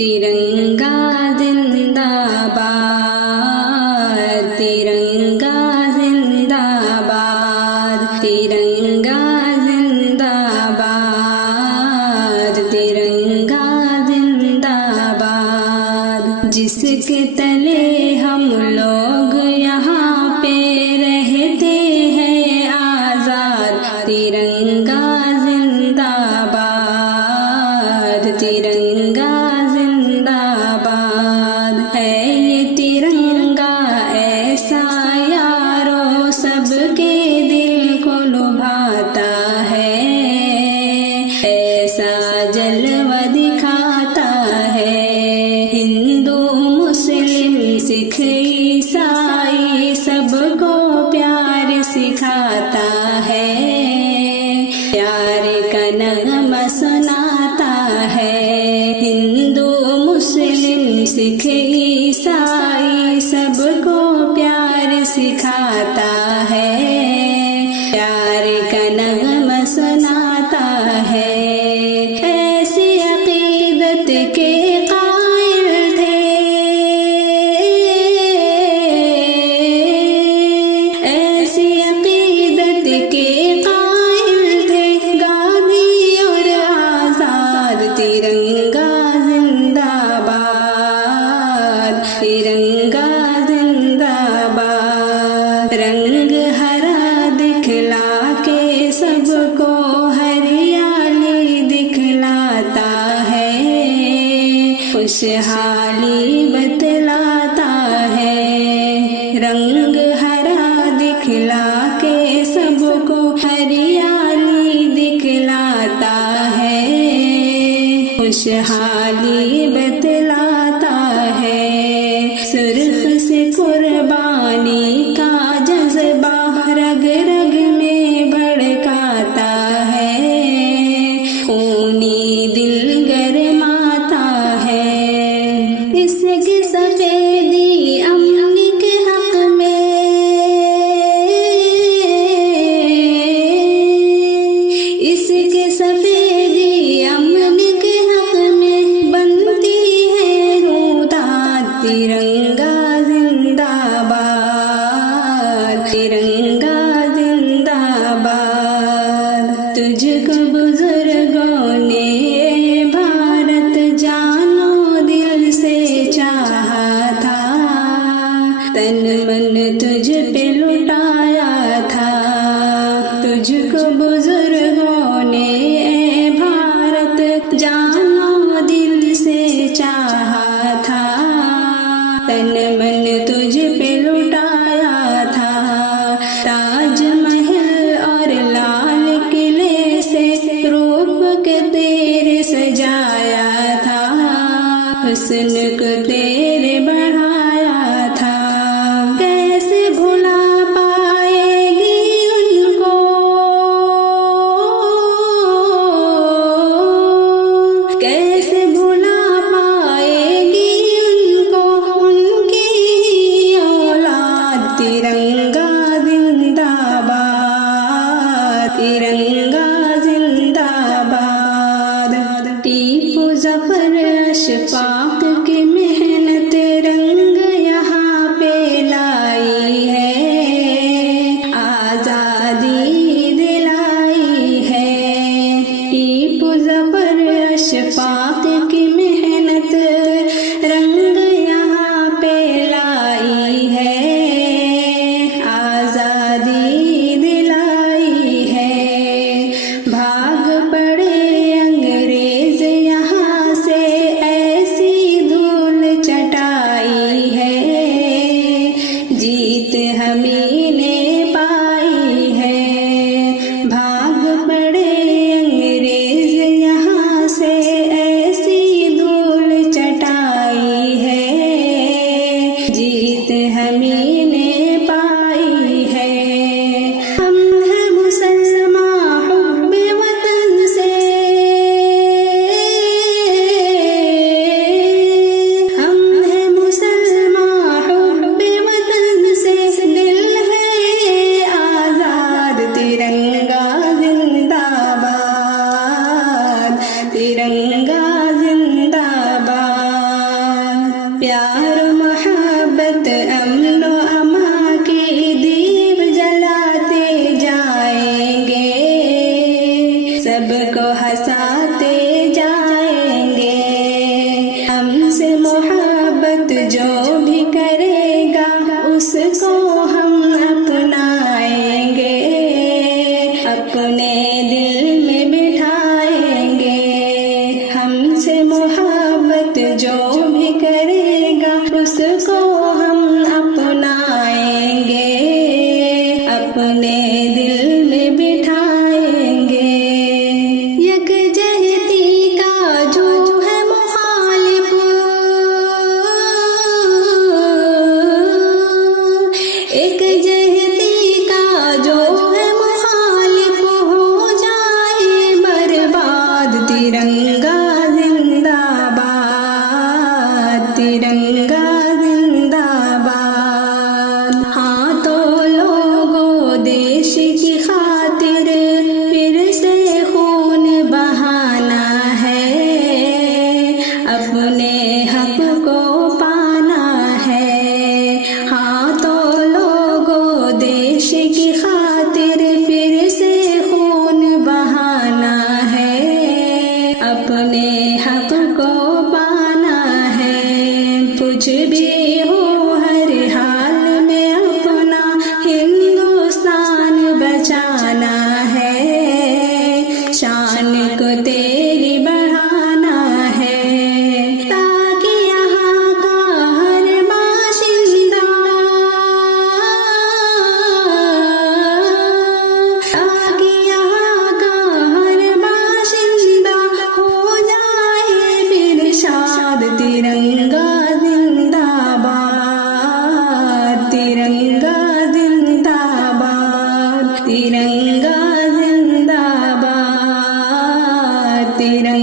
तिरंगा जिंदाबाद, तिरंगा जिंदाबाद, तिरंगा जिंदाबाद, तिरंगा जिंदाबाद। जिसके तले हम लोग यहाँ पे रहते हैं आजाद, तिरंगा जिंदाबाद, तिरंगा जिंदाबाद। है ये तिरंगा ऐसा यारों सबके दिल को लुभाता है, ऐसा जलवा दिखाता है। हिंदू मुस्लिम सिख ईसाई सबको प्यार सिखाता है, प्यार का नगमा सुनाता है। हिंदू मुस्लिम सिख ईसाई सबको प्यार सिखाता है, प्यार का नगमा सुनाता है। ऐसी अकीदत के कायल थे, ऐसी अकीदत के कायल थे गांधी और आजाद। तिरंगा जिंदाबाद, तिरंगा जिंदाबाद। रंग हरा दिखला के सबको हरियाली दिखलाता है, खुशहाली बतलाता है। रंग हरा दिखला के सबको हरियाली दिखलाता है, खुशहाली बतलाता है। सुर्ख से कुर्बानी का जज्बा रग रग में भड़काता है, खूनी दिल गरमाता है। इसकी सफेदी अमन के हक में, इसके सफेदी अमन के हक में बनती है रूदात। तिरंगा जिंदाबाद, तिरंगा जिंदाबाद। तुझको बुजुर्गों ने भारत जानो दिल से चाहा था, तन मन तुझ पे लुटाया था। तुझको बुजुर्गों ने भारत जानो दिल से चाहा था, तन मन तुझ पे लुटाया था। ताजमहल और लाल किले से रूप के तेरे सजाया था, हुस्न को तेरे बढ़ाया था। कैसे भुला पाएगी उनको, कैसे भुला पाएगी उनको उनकी औलाद। तिरंगा जिंदाबाद, तिरंगा जिंदाबाद। टीपू जफर अशफाक की मेहनत रंग यहाँ पे लाई है, आजादी दिलाई है। टीपू जफर अशफाक की मेहनत रंग यहाँ पे लाई है, आजादी दिलाई है। भाग पड़े अंग्रेज यहाँ से ऐसी प्यार मोहब्बत अमनो अमा के दीप जलाते जाएंगे, सबको हंसाते जाएंगे। हमसे मोहब्बत जो भी करेगा उसको हम अपनाएंगे, अपने दिल में बिठाएंगे। हमसे मोहब्बत जो भी करेगा उसको हम अपनाएंगे, अपने दिल में बिठाएंगे। यकजहती का जो है मुखालिफ, एकजहती का जो है मुखालिफ हो जाए बर्बाद। तिरंगा जिंदाबाद, तिरंगा जिंदाबाद। हाँ तो लोगों देश की खातिर फिर से खून बहाना है, अपने हक को पाना है। हाँ तो लोगों देश की खातिर फिर से खून बहाना है, अपने हक को पाना है। कुछ भी हो हर हाल में अपना हिंदुस्तान बचाना है, शान को तेरी बढ़ाना है, ताकि यहाँ का हर बाशिंदा, ताकि यहाँ का हर बाशिंदा हो जाए फिर शाद। तिरंगा जिंदाबाद, तिरंगा जिंदाबाद, तिरंगा जिंदाबाद, तिरंगा